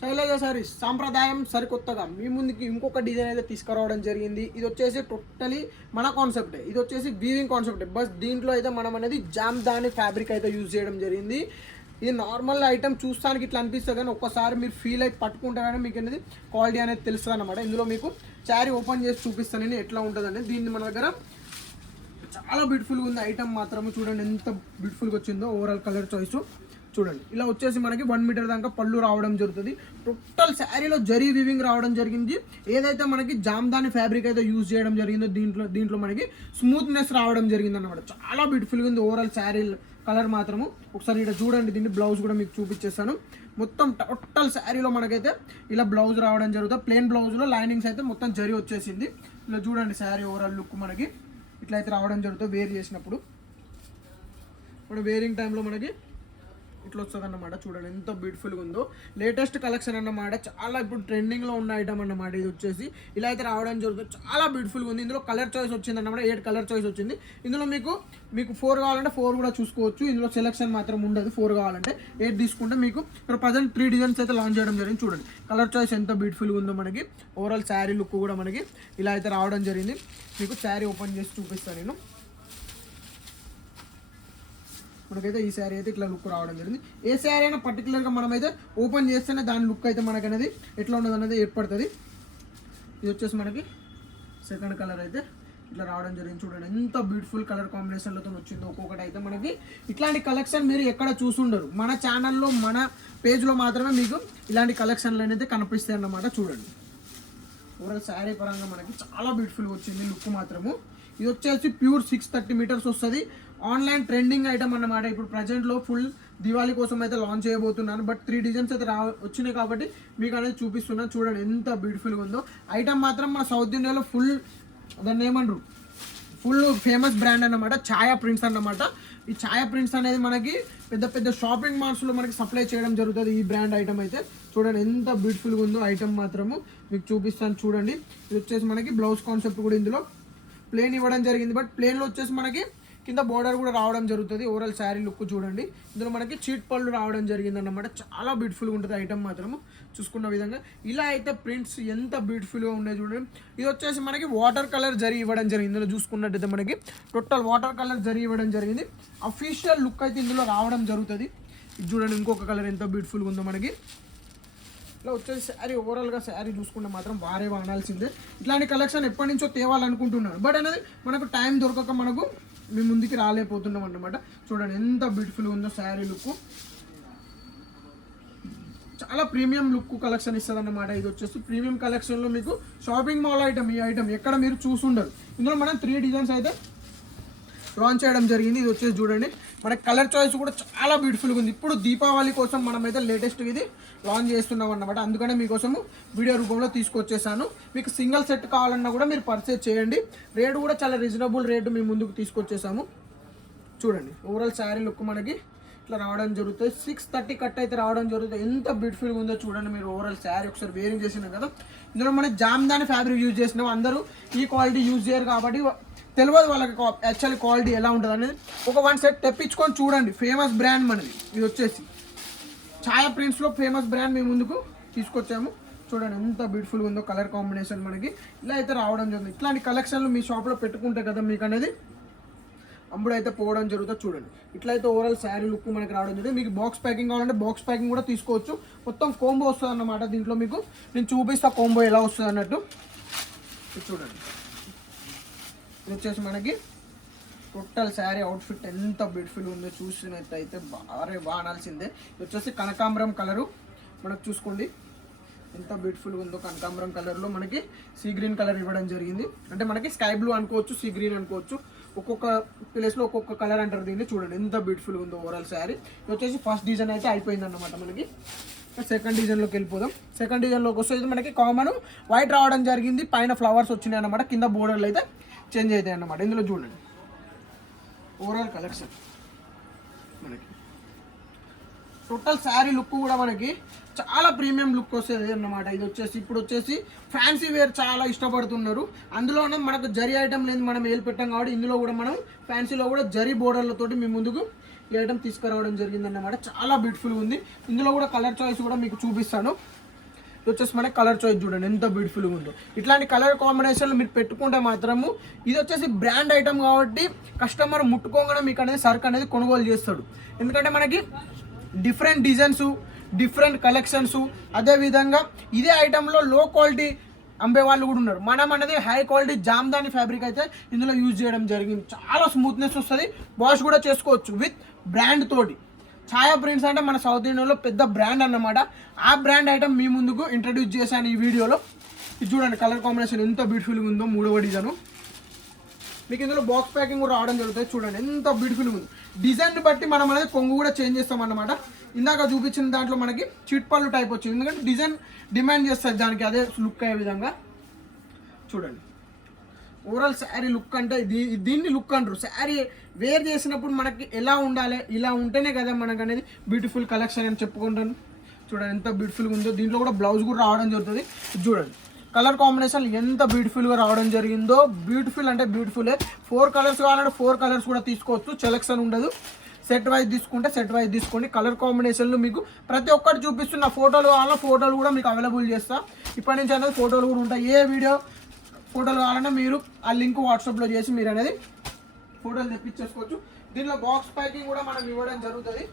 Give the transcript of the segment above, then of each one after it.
శైలజ సారీస్ సాంప్రదాయం సరికొత్తగా. మీ ముందుకి ఇంకొక డిజైన్ అయితే తీసుకురావడం జరిగింది. ఇది వచ్చేసి టోటలీ మన కాన్సెప్టే ఇది వచ్చేసి వీవింగ్ కాన్సెప్టే బస్ దీంట్లో అయితే మనం అనేది జామ్ దాని ఫ్యాబ్రిక్ అయితే యూజ్ చేయడం జరిగింది. ఇది నార్మల్ ఐటమ్ చూస్తానికి ఇట్లా అనిపిస్తుంది కానీ ఒక్కసారి మీరు ఫీల్ అయి పట్టుకుంటారని మీకు అనేది క్వాలిటీ అనేది తెలుస్తుంది అనమాట ఇందులో మీకు శారీ ఓపెన్ చేసి చూపిస్తాను నేను ఎట్లా ఉంటుంది దీన్ని మన దగ్గర చాలా బ్యూటిఫుల్గా ఉంది. ఐటమ్ మాత్రం చూడండి ఎంత బ్యూటిఫుల్గా వచ్చిందో. ఓవరాల్ కలర్ చాయిస్ చూడండి. ఇలా వచ్చేసి మనకి వన్ మీటర్ దాకా పళ్ళు రావడం జరుగుతుంది. టోటల్ శారీలో జరీ వివింగ్ రావడం జరిగింది. ఏదైతే మనకి జామ్దాని ఫ్యాబ్రిక్ అయితే యూజ్ చేయడం జరిగిందో దీంట్లో దీంట్లో మనకి స్మూత్నెస్ రావడం జరిగింది అనమాట చాలా బ్యూటిఫుల్గా ఉంది ఓవరాల్ శారీ కలర్ మాత్రము. ఒకసారి ఇక్కడ చూడండి దీన్ని బ్లౌజ్ కూడా మీకు చూపించేస్తాను. మొత్తం టోటల్ శారీలో మనకైతే ఇలా బ్లౌజ్ రావడం జరుగుతుంది. ప్లెయిన్ బ్లౌజ్లో లైనింగ్స్ అయితే మొత్తం జరి వచ్చేసింది. ఇలా చూడండి శారీ ఓవరాల్ లుక్ మనకి. ఇట్లా అయితే రావడం జరుగుతుంది వేర్ చేసినప్పుడు. ఇప్పుడు వేరింగ్ టైంలో మనకి ఇట్లా వస్తుంది అన్నమాట చూడండి ఎంత బ్యూటిఫుల్గా ఉందో. లేటెస్ట్ కలెక్షన్ అన్నమాట చాలా ఇప్పుడు ట్రెండింగ్లో ఉన్న ఐటమ్ అన్నమాట ఇది వచ్చేసి. ఇలా అయితే రావడం జరుగుతుంది. చాలా బ్యూటిఫుల్గా ఉంది. ఇందులో కలర్ చాయిస్ వచ్చింది అన్నమాట ఎయిట్ కలర్ చాయిస్ వచ్చింది. ఇందులో మీకు మీకు ఫోర్ కావాలంటే ఫోర్ కూడా చూసుకోవచ్చు. ఇందులో సెలెక్షన్ మాత్రం ఉండదు ఫోర్ కావాలంటే. ఎయిట్ తీసుకుంటే మీకు ఇక్కడ ప్రజెంట్ త్రీ డిజైన్స్ అయితే లాంచ్ చేయడం జరిగింది. చూడండి కలర్ చాయిస్ ఎంత బ్యూటిఫుల్గా ఉందో మనకి. ఓవరాల్ శారీ లుక్ కూడా మనకి ఇలా అయితే రావడం జరిగింది. మీకు శారీ ఓపెన్ చేసి చూపిస్తాను నేను. మనకైతే ఈ శారీ అయితే ఇట్లా లుక్ రావడం జరిగింది. ఏ శారీ అయినా పర్టికులర్గా మనమైతే ఓపెన్ చేస్తేనే దాని లుక్ అయితే మనకనేది ఎట్లా ఉన్నది అనేది ఏర్పడుతుంది. ఇది వచ్చేసి మనకి సెకండ్ కలర్ అయితే ఇట్లా రావడం జరిగింది. చూడండి ఎంత బ్యూటిఫుల్ కలర్ కాంబినేషన్లతో వచ్చింది ఒక్కొక్కటి అయితే మనకి. ఇట్లాంటి కలెక్షన్ మీరు ఎక్కడ చూసుండరు. మన ఛానల్లో మన పేజ్లో మాత్రమే మీకు ఇలాంటి కలెక్షన్లు అనేది కనిపిస్తాయి అన్నమాట చూడండి. ఓవరాల్ శారీ పరంగా మనకి చాలా బ్యూటిఫుల్గా వచ్చింది లుక్ మాత్రము. ఇది వచ్చేసి ప్యూర్ సిక్స్ థర్టీ మీటర్స్ వస్తుంది. ఆన్లైన్ ట్రెండింగ్ ఐటమ్ అన్నమాట. ఇప్పుడు ప్రజెంట్లో ఫుల్ దివాళీ కోసం అయితే లాంచ్ చేయబోతున్నాను. బట్ త్రీ డిజైన్స్ అయితే రా వచ్చినాయి కాబట్టి మీకు అనేది చూపిస్తున్నాను చూడండి ఎంత బ్యూటిఫుల్గా ఉందో. ఐటమ్ మాత్రం మన సౌత్ ఇండియాలో ఫుల్ దాన్ని ఏమంటారు ఫుల్ ఫేమస్ బ్రాండ్ అన్నమాట. ఛాయా ప్రింట్స్ అన్నమాట. ఈ ఛాయా ప్రింట్స్ అనేది మనకి పెద్ద పెద్ద షాపింగ్ మాల్స్లో మనకి సప్లై చేయడం జరుగుతుంది ఈ బ్రాండ్ ఐటమ్ అయితే. చూడండి ఎంత బ్యూటిఫుల్గా ఉందో ఐటమ్ మాత్రము మీకు చూపిస్తాను. చూడండి. ఇది వచ్చేసి మనకి బ్లౌజ్ కాన్సెప్ట్ కూడా ఇందులో. ప్లేన్ ఇవ్వడం జరిగింది. బట్ ప్లేన్లో వచ్చేసి మనకి కింద బోర్డర్ కూడా రావడం జరుగుతుంది. ఓవరాల్ శారీ లుక్ చూడండి. ఇందులో మనకి చీట్ పళ్ళు రావడం జరిగింది అనమాట చాలా బ్యూటిఫుల్గా ఉంటుంది ఐటమ్ మాత్రము. చూసుకున్న విధంగా ఇలా అయితే ప్రింట్స్ ఎంత బ్యూటిఫుల్గా ఉన్నాయి చూడండి. ఇది వచ్చేసి మనకి వాటర్ కలర్ జరి ఇవ్వడం జరిగింది. ఇందులో చూసుకున్నట్టయితే మనకి టోటల్ వాటర్ కలర్ జరి ఇవ్వడం జరిగింది. అఫీషియల్ లుక్ అయితే ఇందులో రావడం జరుగుతుంది. ఇది చూడండి ఇంకొక కలర్ ఎంత బ్యూటిఫుల్గా ఉందో మనకి. ఇలా వచ్చేసి శారీ ఓవరాల్గా శారీ చూసుకుంటే మాత్రం వారే వాడాల్సిందే. ఇట్లాంటి కలెక్షన్ ఎప్పటి నుంచో తేవాలనుకుంటున్నాను బట్ అనేది మనకు టైం దొరకక మనకు మీ ముందుకి రాలేకపోతున్నాం అన్నమాట. చూడండి ఎంత బ్యూటిఫుల్గా ఉందో శారీ లుక్ చాలా ప్రీమియం లుక్ కలెక్షన్ ఇస్తుంది అన్నమాట ఇది వచ్చేసి ప్రీమియం కలెక్షన్లో మీకు షాపింగ్ మాల్ ఐటమ్ ఈ ఐటమ్ ఎక్కడ మీరు చూసుండరు. ఇందులో మనం త్రీ డిజైన్స్ అయితే లాంచ్ చేయడం జరిగింది. ఇది వచ్చేసి చూడండి. మన కలర్ చాయిస్ కూడా చాలా బ్యూటిఫుల్గా ఉంది. ఇప్పుడు దీపావళి కోసం మనం అయితే లేటెస్ట్ ఇది లాంచ్ చేస్తున్నాం అన్నమాట. అందుకనే మీకోసము వీడియో రూపంలో తీసుకొచ్చేసాను. మీకు సింగిల్ సెట్ కావాలన్నా కూడా మీరు పర్చేజ్ చేయండి. రేటు కూడా చాలా రీజనబుల్ రేటు మీ ముందుకు తీసుకొచ్చేసాము. చూడండి ఓవరాల్ శారీ లుక్ మనకి ఇట్లా రావడం జరుగుతుంది. సిక్స్ థర్టీ కట్ అయితే రావడం జరుగుతుంది. ఎంత బ్యూటిఫుల్గా ఉందో చూడండి మీరు ఓవరాల్ శారీ ఒకసారి వేరింగ్ చేసినాం కదా. ఇందులో మనం జామ్దాని ఫ్యాబ్రిక్ యూజ్ చేసినాం. అందరూ ఈ క్వాలిటీ యూజ్ చేయరు కాబట్టి తెలియదు వాళ్ళకి యాక్చువల్ క్వాలిటీ ఎలా ఉంటుంది అనేది. ఒక వన్ సెట్ తెప్పించుకొని చూడండి. ఫేమస్ బ్రాండ్ మనది. ఇది వచ్చేసి. ఛాయా ప్రింట్స్లో ఫేమస్ బ్రాండ్ మేము ముందుకు తీసుకొచ్చాము. చూడండి ఎంత బ్యూటిఫుల్గా ఉందో కలర్ కాంబినేషన్ మనకి. ఇలా అయితే రావడం జరుగుతుంది. ఇట్లాంటి కలెక్షన్లు మీ షాప్లో పెట్టుకుంటే కదా మీకు అనేది అమ్ముడు అయితే పోవడం జరుగుతుంది చూడండి. ఇట్లయితే ఓవరాల్ శారీ లుక్ మనకి రావడం జరుగుతుంది. మీకు బాక్స్ ప్యాకింగ్ కావాలంటే బాక్స్ ప్యాకింగ్ కూడా తీసుకోవచ్చు. మొత్తం కోంబో వస్తుంది అన్నమాట దీంట్లో మీకు. నేను చూపిస్తా కోంబో ఎలా వస్తుంది అన్నట్టు చూడండి. ఇది వచ్చేసి మనకి టోటల్ శారీ అవుట్ఫిట్ ఎంత బ్యూటిఫుల్ ఉందో చూసినట్టయితే బాగా బాగాల్సిందే ఇది వచ్చేసి కనకాంబరం కలరు. మనకు చూసుకోండి. ఎంత బ్యూటిఫుల్గా ఉందో కనకాంబరం కలర్లో మనకి సీ గ్రీన్ కలర్ ఇవ్వడం జరిగింది. అంటే మనకి స్కై బ్లూ అనుకోవచ్చు సీ గ్రీన్ అనుకోవచ్చు. ఒక్కొక్క ప్లేస్లో ఒక్కొక్క కలర్ అంటారు దీన్ని. చూడండి ఎంత బ్యూటిఫుల్గా ఉందో ఓవరాల్ శారీ. ఇది వచ్చేసి ఫస్ట్ డిజైన్ అయితే అయిపోయింది అనమాట మనకి సెకండ్ డిజైన్లోకి వెళ్ళిపోదాం. సెకండ్ డిజైన్లోకి వస్తే ఇది మనకి కామన్ వైట్ రావడం జరిగింది. పైన ఫ్లవర్స్ వచ్చినాయి అనమాట కింద బోర్డర్లు అయితే చేంజ్ అవుతాయి అన్నమాట. ఇందులో చూడండి. ఓవరాల్ కలెక్షన్ మనకి. టోటల్ శారీ లుక్ కూడా మనకి చాలా ప్రీమియం లుక్ వస్తుంది అన్నమాట. ఇది వచ్చేసి ఇప్పుడు వచ్చేసి ఫ్యాన్సీ వేర్ చాలా ఇష్టపడుతున్నారు. అందులోనే మనకు జరీ ఐటమ్ లేదు మనం ఏలు పెట్టాం కాబట్టి ఇందులో కూడా మనం ఫ్యాన్సీలో కూడా జరీ బోర్డర్లతోటి మీ ముందుకు ఈ ఐటమ్ తీసుకురావడం జరిగింది అన్నమాట చాలా బ్యూటిఫుల్గా ఉంది. ఇందులో కూడా కలర్ చాయిస్ కూడా మీకు చూపిస్తాను. ఇది వచ్చేసి మనకి కలర్ చాయిస్ చూడండి ఎంత బ్యూటిఫుల్గా ఉందో. ఇట్లాంటి కలర్ కాంబినేషన్లు మీరు పెట్టుకుంటే మాత్రము ఇది వచ్చేసి బ్రాండ్ ఐటమ్ కాబట్టి కస్టమర్ ముట్టుకోగానే మీకు అనేది సరుకు అనేది కొనుగోలు చేస్తాడు. ఎందుకంటే మనకి డిఫరెంట్ డిజైన్స్ డిఫరెంట్ కలెక్షన్స్ అదేవిధంగా ఇదే ఐటెంలో లో క్వాలిటీ అమ్మే వాళ్ళు కూడా ఉన్నారు. మనం అనేది హై క్వాలిటీ జామ్దాని ఫ్యాబ్రిక్ అయితే ఇందులో యూజ్ చేయడం జరిగింది. చాలా స్మూత్నెస్ వస్తుంది. వాష్ కూడా చేసుకోవచ్చు విత్ బ్రాండ్ తోటి. ఛాయా ప్రింట్స్ అంటే మన సౌత్ ఇండియాలో పెద్ద బ్రాండ్ అన్నమాట. ఆ బ్రాండ్ ఐటమ్ మీ ముందుకు ఇంట్రడ్యూస్ చేశాను ఈ వీడియోలో. ఇది చూడండి కలర్ కాంబినేషన్ ఎంత బ్యూటిఫుల్గా ఉందో మూడవ డిజైన్ మీకు ఇందులో బాక్స్ ప్యాకింగ్ కూడా రావడం జరుగుతుంది. చూడండి ఎంత బ్యూటిఫుల్గా ఉంది. డిజైన్ బట్టి మనం అనేది కొంగు కూడా చేంజ్ చేస్తాం అన్నమాట. ఇందాక చూపించిన దాంట్లో మనకి చిట్పళ్ళు టైప్ వచ్చింది. ఎందుకంటే డిజైన్ డిమాండ్ చేస్తుంది దానికి అదే లుక్ అయ్యే విధంగా. చూడండి. ఓవరాల్ శారీ లుక్ అంటే దీ- దీన్ని లుక్ అంటారు. శారీ వేర్ చేసినప్పుడు మనకి ఎలా ఉండాలి ఇలా ఉంటేనే కదా మనకు అనేది బ్యూటిఫుల్ కలెక్షన్ అని చెప్పుకుంటాను. చూడండి ఎంత బ్యూటిఫుల్గా ఉందో. దీంట్లో కూడా బ్లౌజ్ కూడా రావడం జరుగుతుంది. చూడండి. కలర్ కాంబినేషన్ ఎంత బ్యూటిఫుల్గా రావడం జరిగిందో బ్యూటిఫుల్ అంటే బ్యూటిఫుల్ ఫోర్ కలర్స్ కావాలంటే ఫోర్ కలర్స్ కూడా తీసుకోవచ్చు. సెలెక్షన్ ఉండదు. సెట్ వైజ్ తీసుకుంటే సెట్ వైజ్ తీసుకోండి. కలర్ కాంబినేషన్లు మీకు ప్రతి ఒక్కటి చూపిస్తున్న ఫోటోలు కావాలన్నా ఫోటోలు కూడా మీకు అవైలబుల్ చేస్తా. ఇప్పటి నుంచి అనేది ఫోటోలు కూడా ఉంటాయి. ఏ వీడియో ఫోటోలు కావాలన్నా మీరు ఆ లింక్ వాట్సాప్లో చేసి మీరు అనేది ఫోటోలు తెప్పించేసుకోవచ్చు. దీనిలో బాక్స్ ప్యాకింగ్ కూడా మనం ఇవ్వడం జరుగుతుంది.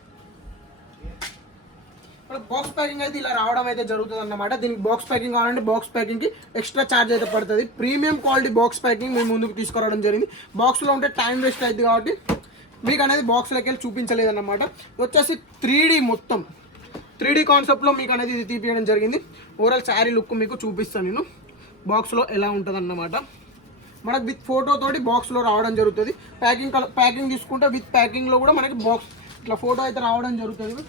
బాక్స్ ప్యాకింగ్ అయితే ఇలా రావడం అయితే జరుగుతుంది అన్నమాట. దీనికి బాక్స్ ప్యాకింగ్ కావాలంటే బాక్స్ ప్యాకింగ్కి ఎక్స్ట్రా ఛార్జ్ అయితే పడుతుంది. ప్రీమియం క్వాలిటీ బాక్స్ ప్యాకింగ్ మేము ముందుకు తీసుకురావడం జరిగింది. బాక్స్లో ఉంటే టైం వేస్ట్ అవుతుంది కాబట్టి మీకు అనేది బాక్స్లోకి వెళ్ళి చూపించలేదు అన్నమాట. వచ్చేసి త్రీ మొత్తం. త్రీ డీ కాన్సెప్ట్లో మీకు అనేది ఇది తీపియడం జరిగింది. ఓవరాల్ శారీ లుక్ మీకు చూపిస్తాను నేను. బాక్స్లో ఎలా ఉంటుంది అన్నమాట మనకు విత్ ఫోటోతోటి బాక్స్లో రావడం జరుగుతుంది. ప్యాకింగ్ ప్యాకింగ్ తీసుకుంటే విత్ ప్యాకింగ్లో కూడా మనకి బాక్స్ ఇట్లా ఫోటో అయితే రావడం జరుగుతుంది.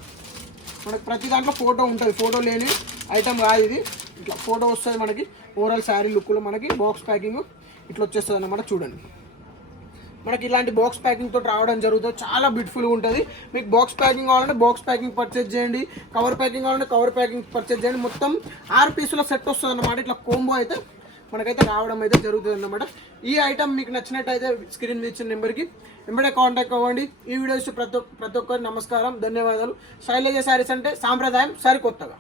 మనకి ప్రతి దాంట్లో ఫోటో ఉంటుంది. ఫోటో లేని ఐటమ్ కాదు ఇది. ఇట్లా ఫోటో వస్తుంది మనకి. ఓవరాల్ శారీ లుక్లో మనకి బాక్స్ ప్యాకింగ్ ఇట్లా వచ్చేస్తుంది అన్నమాట చూడండి. మనకి ఇలాంటి బాక్స్ ప్యాకింగ్ తోటి రావడం జరుగుతుంది. చాలా బ్యూటిఫుల్గా ఉంటుంది. మీకు బాక్స్ ప్యాకింగ్ కావాలంటే బాక్స్ ప్యాకింగ్ పర్చేజ్ చేయండి. కవర్ ప్యాకింగ్ కావాలంటే కవర్ ప్యాకింగ్ పర్చేజ్ చేయండి. మొత్తం ఆరు పీసుల సెట్ వస్తుంది అనమాట ఇట్లా కోంబో అయితే మనకైతే రావడం అయితే జరుగుతుంది అన్నమాట ఈ ఐటమ్ మీకు నచ్చినట్టయితే స్క్రీన్ మీద ఇచ్చిన నెంబర్కి వెంబడే కాంటాక్ట్ అవ్వండి. ఈ వీడియోస్ ప్రతి ఒక్క- ప్రతి ఒక్కరికి నమస్కారం ధన్యవాదాలు. శైలజ శారీస్ అంటే సాంప్రదాయం సరికొత్తగా.